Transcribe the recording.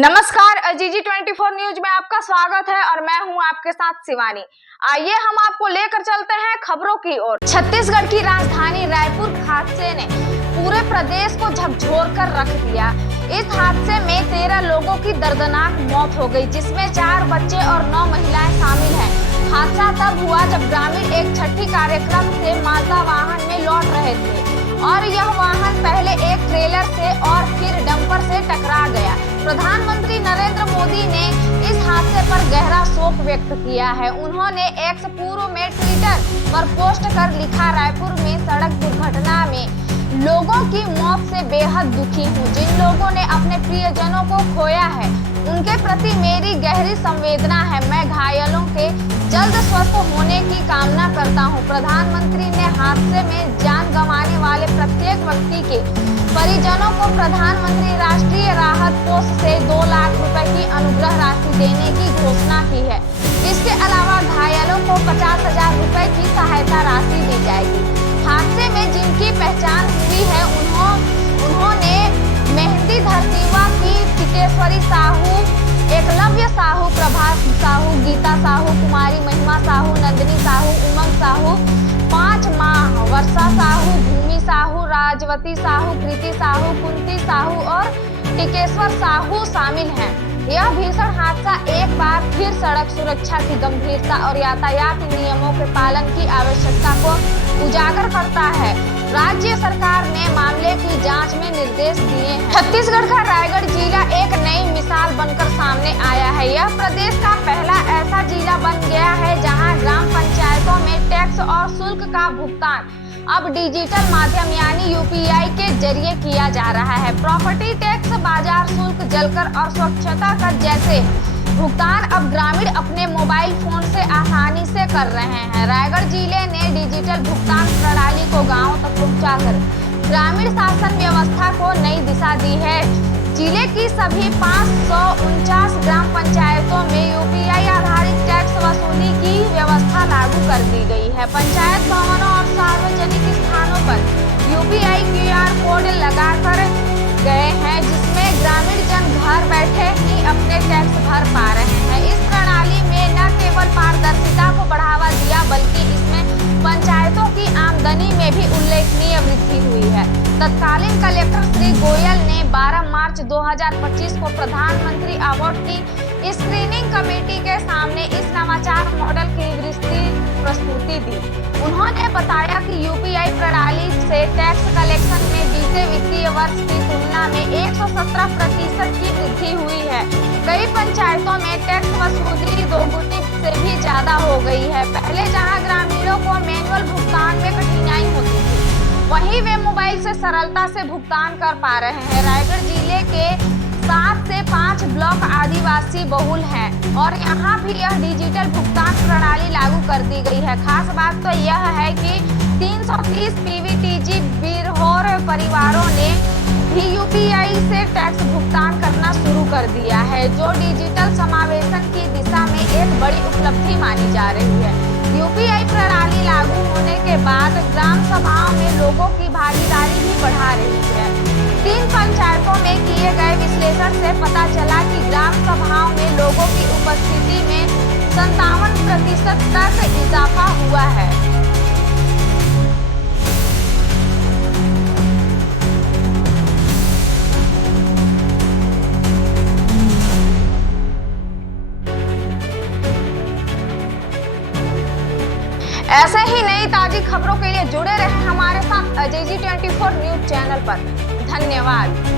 नमस्कार, अजीजी 24 न्यूज में आपका स्वागत है और मैं हूं आपके साथ शिवानी। आइए हम आपको लेकर चलते हैं खबरों की ओर। छत्तीसगढ़ की राजधानी रायपुर हादसे ने पूरे प्रदेश को झकझोर कर रख दिया। इस हादसे में 13 लोगों की दर्दनाक मौत हो गई, जिसमें 4 बच्चे और 9 महिलाएं शामिल हैं। हादसा तब हुआ जब ग्रामीण एक छठी कार्यक्रम से मालदा वाहन में लौट रहे थे और यह वाहन पहले एक ट्रेलर से और फिर डंपर से टकरा गया। प्रधानमंत्री नरेंद्र मोदी ने इस हादसे पर गहरा शोक व्यक्त किया है। उन्होंने एक्स पूर्व में ट्विटर पर पोस्ट कर लिखा, रायपुर में सड़क दुर्घटना में लोगों की मौत से बेहद दुखी हूँ। जिन लोगों ने अपने प्रियजनों को खोया है उनके प्रति मेरी गहरी संवेदना है। मैं घायलों के जल्द स्वस्थ होने की कामना करता हूँ। प्रधानमंत्री ने हादसे में जान गंवाने वाले प्रत्येक व्यक्ति के परिजनों को प्रधानमंत्री राष्ट्रीय राहत कोष से 2 लाख रुपए की अनुग्रह राशि देने की घोषणा की है। इसके अलावा घायलों को 50,000 रुपए की सहायता राशि दी जाएगी। हादसे में जिनकी पहचान हुई है उन्होंने मेहंदी धरतीवा की टिकेश्वरी साहू, एकलव्य साहू, प्रभास साहू, गीता साहू, कुमारी महिमा साहू, नंदिनी साहू, उमंग साहू, 5 माह, वर्षा साहू, भूमि साहू, राजवती साहू, कृति साहू, कुंती साहू और टिकेश्वर साहू शामिल हैं। यह भीषण हादसा एक बार फिर सड़क सुरक्षा की गंभीरता और यातायात नियमों के पालन की आवश्यकता को उजागर करता है। राज्य सरकार ने मामले की जांच में निर्देश दिए हैं। छत्तीसगढ़ का रायगढ़ जिला एक नई मिसाल बनकर सामने आया है। यह प्रदेश का पहला ऐसा जिला बन गया है जहां ग्राम पंचायतों में टैक्स और शुल्क का भुगतान अब डिजिटल माध्यम यानी यूपीआई के जरिए किया जा रहा है। प्रॉपर्टी टैक्स, बाजार शुल्क, जलकर और स्वच्छता कर जैसे भुगतान अब ग्रामीण अपने मोबाइल फोन से आसानी से कर रहे हैं। रायगढ़ जिले ने डिजिटल भुगतान प्रणाली को गांव तक पहुंचाकर ग्रामीण शासन व्यवस्था को नई दिशा दी है। जिले की सभी 549 ग्राम पंचायतों में यूपीआई आधारित टैक्स वसूली की व्यवस्था लागू कर दी गई है। पंचायत भवनों और सार्वजनिक स्थानों पर यूपीआई QR कोड लगाकर गए हैं, जिसमें ग्रामीण जन घर बैठे ही अपने टैक्स भर पा रहे हैं। इस प्रणाली में न केवल पारदर्शिता को बढ़ावा दिया बल्कि इसमें पंचायतों की आमदनी में भी उल्लेखनीय वृद्धि हुई है। तत्कालीन कलेक्टर श्री गोयल ने 12 मार्च 2025 को प्रधानमंत्री अवार्ड की स्क्रीनिंग कमेटी के सामने इस नवाचार मॉडल की विस्तृत प्रस्तुति दी। उन्होंने बताया कि यूपीआई प्रणाली से टैक्स कलेक्शन में बीते वित्तीय वर्ष की तुलना में 117% की वृद्धि हुई है। कई पंचायतों में टैक्स वसूली दोगुनी से भी ज्यादा हो गई है। पहले जहां ग्रामीणों को मैनुअल भुगतान में कठिनाई होती थी, वहीं वे मोबाइल से सरलता से भुगतान कर पा रहे हैं। रायगढ़ जिले के 7 से 5 ब्लॉक आदिवासी बहुल हैं और यहाँ भी यह डिजिटल भुगतान प्रणाली लागू कर दी गई है। खास बात तो यह है कि 330 पीवीटीजी बिरहोर परिवारों ने भी यूपीआई से टैक्स भुगतान करना शुरू कर दिया है, जो डिजिटल समावेशन की दिशा में एक बड़ी उपलब्धि मानी जा रही है। यूपीआई प्रणाली लागू होने के बाद ग्राम सभाओं में लोगों की भागीदारी भी बढ़ा रही है। 3 पंचायतों में किए गए विश्लेषण से पता चला कि ग्राम सभाओं में लोगों की उपस्थिति में 57% तक इजाफा हुआ है। ऐसे ही नई ताजी खबरों के लिए जुड़े रहें हमारे साथ अजीजी 24 न्यूज चैनल पर। धन्यवाद।